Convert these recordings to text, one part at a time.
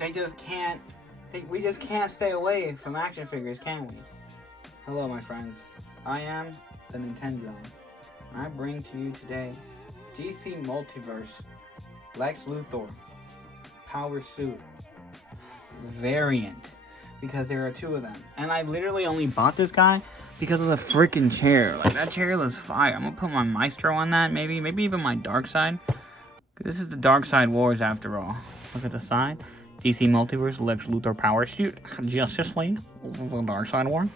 they just can't. We just can't stay away from action figures, can we? Hello, my friends. I am the Nintendo, and I bring to you today DC Multiverse Lex Luthor Power Suit variant, because there are two of them, and I literally only bought this guy because of the freaking chair. Like, that chair was fire. I'm gonna put my Maestro on that, maybe even my Dark Side. This is the Dark Side Wars after all. Look at the side. DC Multiverse Lex Luthor Power Suit Justice League, the Dark Side War.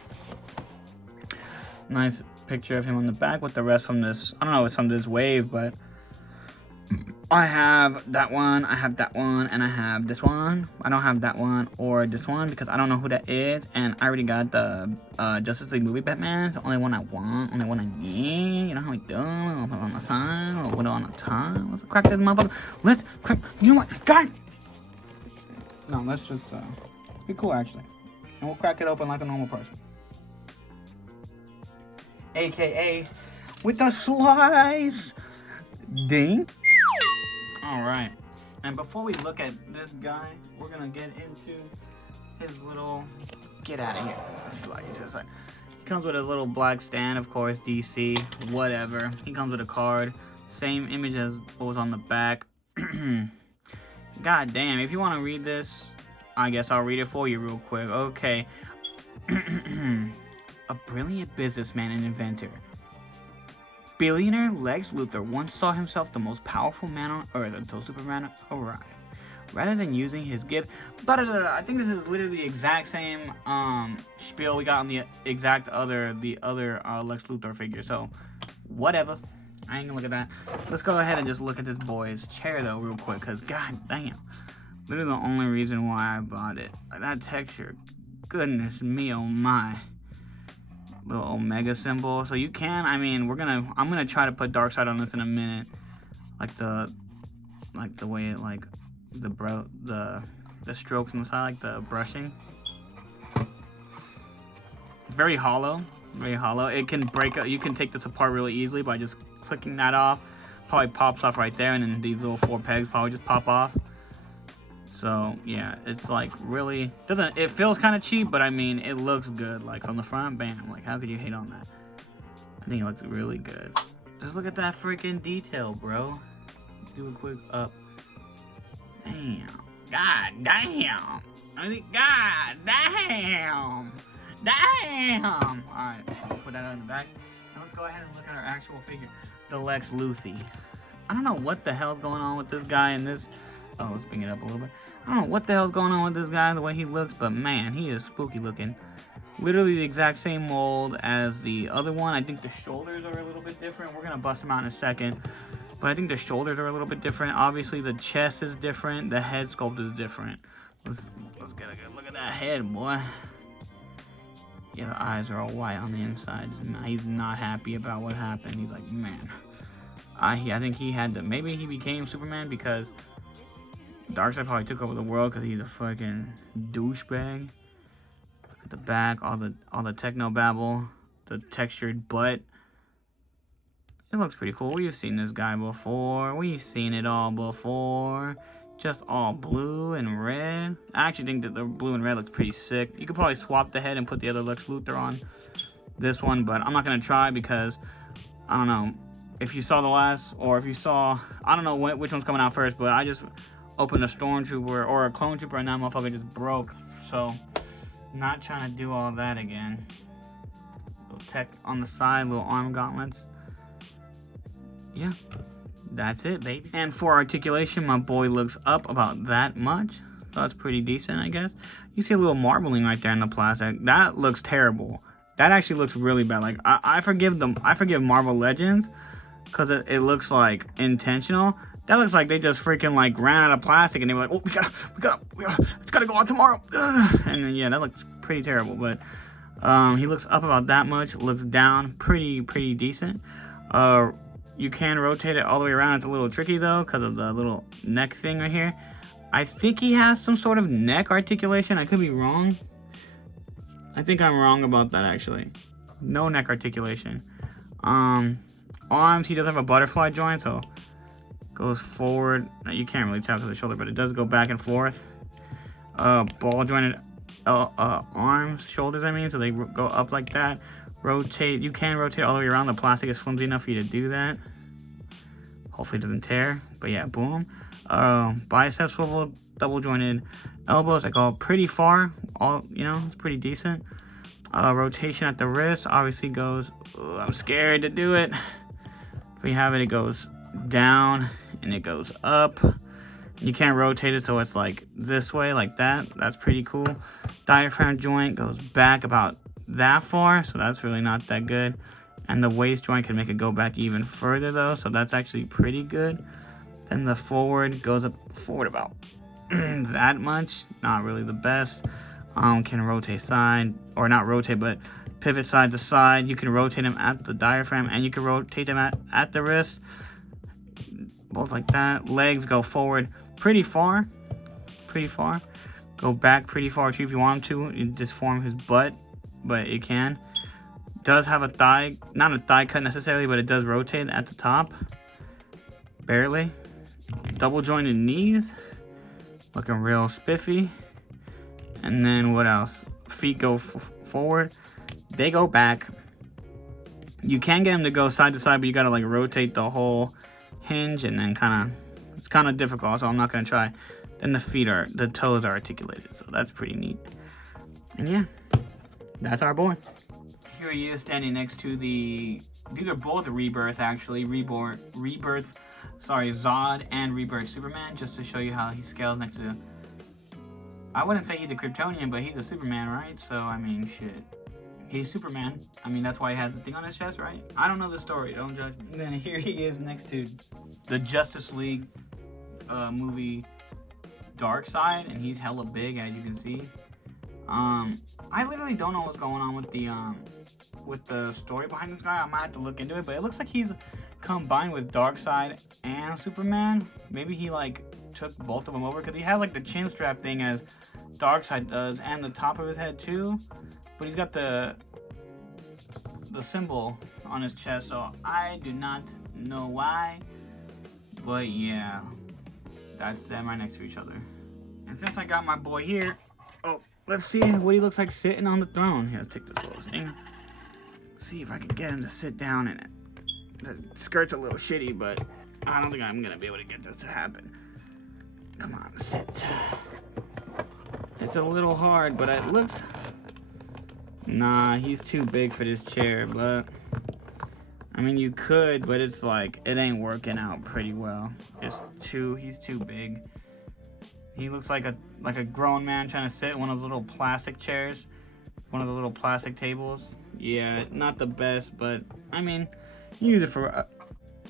Nice picture of him on the back with the rest from this. I don't know if it's from this wave, but I have that one, I have that one, and I have this one. I don't have that one or this one because I don't know who that is, and I already got the Justice League movie Batman. It's the only one I want, only one I need. You know how we do? I'll put it on the side, I'll put it on the top. Let's crack this motherfucker. Let's crack. You know what, guys? No, let's just let's be cool actually, and we'll crack it open like a normal person. AKA with the slice. Ding. Alright, and before we look at this guy, we're gonna get into his little, get out of here, slide. He comes with a little black stand, of course, DC, whatever. He comes with a card, same image as what was on the back. God damn, if you want to read this, I guess I'll read it for you real quick. Okay. A brilliant businessman and inventor, billionaire Lex Luthor once saw himself the most powerful man on Earth until Superman arrived. Rather than using his gift, I think this is literally the exact same spiel we got on the exact other Lex Luthor figure. So whatever, I ain't gonna look at that. Let's go ahead and just look at this boy's chair though real quick, cause god damn, literally the only reason why I bought it. Like, that texture, goodness me, oh my. Little Omega symbol. So you can, I mean, I'm gonna try to put Dark Side on this in a minute, like the way it, like the strokes on the side, like the brushing. Very hollow, very hollow. It can break up. You can take this apart really easily by just clicking that off. Probably pops off right there, and then these little 4 pegs probably just pop off. So yeah, it's like really doesn't. It feels kind of cheap, but I mean, it looks good. Like from the front, bam. Like, how could you hate on that? I think it looks really good. Just look at that freaking detail, bro. Do a quick up. Damn. God damn. I mean, god damn. Damn. All right, let's put that on the back. Now let's go ahead and look at our actual figure, the Lex Luthor. I don't know what the hell's going on with this guy and this. Oh, let's bring it up a little bit. I don't know what the hell's going on with this guy, the way he looks, but man, he is spooky looking. Literally the exact same mold as the other one. I think the shoulders are a little bit different. We're gonna bust them out in a second, but I think the shoulders are a little bit different. Obviously, the chest is different. The head sculpt is different. Let's get a good look at that head, boy. Yeah, the eyes are all white on the inside. He's not happy about what happened. He's like, man, I think he had to. Maybe he became Superman because Darkseid probably took over the world because he's a fucking douchebag. Look at the back, all the techno babble, the textured butt. It looks pretty cool. We've seen this guy before. We've seen it all before. Just all blue and red. I actually think that the blue and red looks pretty sick. You could probably swap the head and put the other Lex Luthor on this one, but I'm not gonna try because I don't know if you saw the last, or if you saw, I don't know which one's coming out first, but I just opened a Stormtrooper or a Clone Trooper and that motherfucker just broke. So, not trying to do all that again. Little tech on the side, little arm gauntlets. Yeah, that's it, baby. And for articulation, my boy looks up about that much. So that's pretty decent, I guess. You see a little marbling right there in the plastic. That looks terrible. That actually looks really bad. Like, I forgive Marvel Legends because it looks like intentional. That looks like they just freaking like ran out of plastic and they were like, oh, we gotta, it's gotta go out tomorrow. And then, yeah, that looks pretty terrible. But he looks up about that much, looks down pretty decent. You can rotate it all the way around. It's a little tricky though because of the little neck thing right here. I think he has some sort of neck articulation. I could be wrong. I think I'm wrong about that actually. No neck articulation. Arms, he does have a butterfly joint, so goes forward. You can't really tell to the shoulder, but it does go back and forth. ball jointed arms, shoulders, I mean, so they go up like that. Rotate, you can rotate all the way around. The plastic is flimsy enough for you to do that. Hopefully it doesn't tear, but yeah, boom. Bicep swivel, double jointed elbows that go pretty far. All, you know, it's pretty decent. Rotation at the wrist obviously goes, I'm scared to do it. We have it, it goes down and it goes up. You can't rotate it, so it's like this way, like that. That's pretty cool. Diaphragm joint goes back about that far, so that's really not that good. And the waist joint can make it go back even further though, so that's actually pretty good. Then the forward goes up forward about that much, not really the best. Can rotate side, or not rotate, but pivot side to side. You can rotate them at the diaphragm, and you can rotate them at the wrist, both like that. Legs go forward pretty far, go back pretty far too if you want them to. You just form his butt, but it can. Does have a thigh, not a thigh cut necessarily, but it does rotate at the top, barely. Double jointed knees, looking real spiffy. And then what else? Feet go forward, they go back. You can get them to go side to side, but you gotta like rotate the whole hinge, and then it's kind of difficult, so I'm not gonna try. Then the toes are articulated, so that's pretty neat. And yeah, that's our boy. Here he is standing next to these are both Rebirth actually, Rebirth, sorry, Zod and Rebirth Superman, just to show you how he scales next to, I wouldn't say he's a Kryptonian, but he's a Superman, right? So, I mean, shit. He's Superman. I mean, that's why he has the thing on his chest, right? I don't know the story, don't judge me. And then here he is next to the Justice League movie Darkseid, and he's hella big, as you can see. I literally don't know what's going on with the story behind this guy. I might have to look into it, but it looks like he's combined with Darkseid and Superman. Maybe he like took both of them over, because he has like the chin strap thing as Darkseid does, and the top of his head too, but he's got the symbol on his chest, so I do not know why, but yeah, that's them right next to each other. And since I got my boy here, let's see what he looks like sitting on the throne. Here, take this little thing. Let's see if I can get him to sit down in it. The skirt's a little shitty, but I don't think I'm gonna be able to get this to happen. Come on, sit. It's a little hard, but it looks... Nah, he's too big for this chair, but... I mean, you could, but it's like, it ain't working out pretty well. He's too big. He looks like a grown man trying to sit in one of those little plastic chairs. One of the little plastic tables. Yeah, not the best, but, I mean, you use it for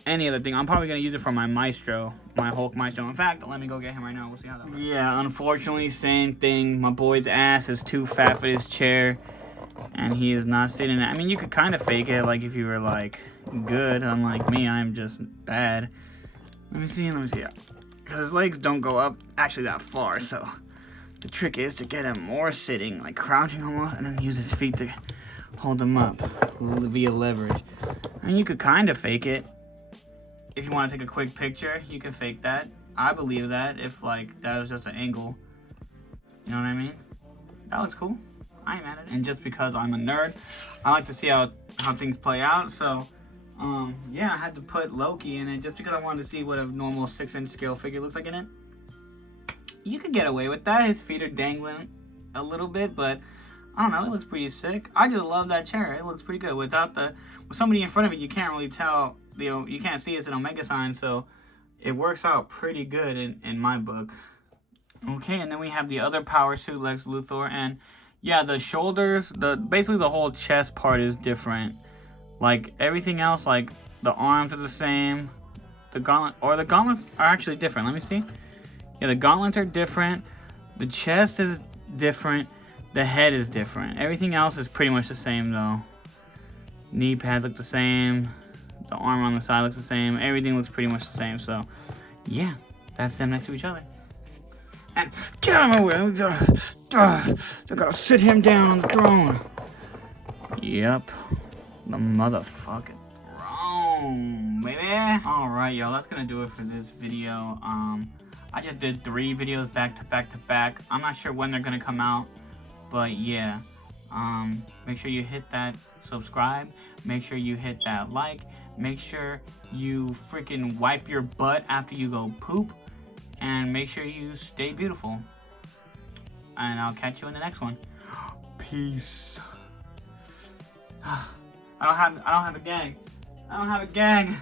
any other thing. I'm probably going to use it for my Maestro, my Hulk Maestro. In fact, let me go get him right now. We'll see how that works. Yeah, unfortunately, same thing. My boy's ass is too fat for this chair, and he is not sitting in it. I mean, you could kind of fake it, like, if you were, like, good. Unlike me, I'm just bad. Let me see. Because his legs don't go up actually that far, so the trick is to get him more sitting, like crouching almost, and then use his feet to hold him up via leverage. I mean, you could kind of fake it. If you want to take a quick picture, you can fake that. I believe that if like that was just an angle. You know what I mean? That looks cool. I ain't mad at it. And just because I'm a nerd, I like to see how things play out. So, yeah, I had to put Loki in it just because I wanted to see what a normal 6-inch scale figure looks like in it. You could get away with that. His feet are dangling a little bit, but I don't know. It looks pretty sick. I just love that chair. It looks pretty good. With somebody in front of it, you can't really tell. You can't see it's an Omega sign, so it works out pretty good in my book. Okay, and then we have the other power suit Lex Luthor, and yeah, the shoulders, basically the whole chest part is different. Like everything else, like the arms are the same. The gauntlets are actually different. Let me see. Yeah, the gauntlets are different. The chest is different. The head is different. Everything else is pretty much the same though. Knee pads look the same. The arm on the side looks the same. Everything looks pretty much the same. So, yeah, that's them next to each other. And get out of my way. I gotta sit him down on the throne. Yep. The motherfucking throne, baby. Alright, y'all. That's gonna do it for this video. I just did 3 videos back to back to back. I'm not sure when they're gonna come out, but yeah. Make sure you hit that subscribe. Make sure you hit that like. Make sure you freaking wipe your butt after you go poop, and make sure you stay beautiful. And I'll catch you in the next one. Peace. I don't have a gang. I don't have a gang.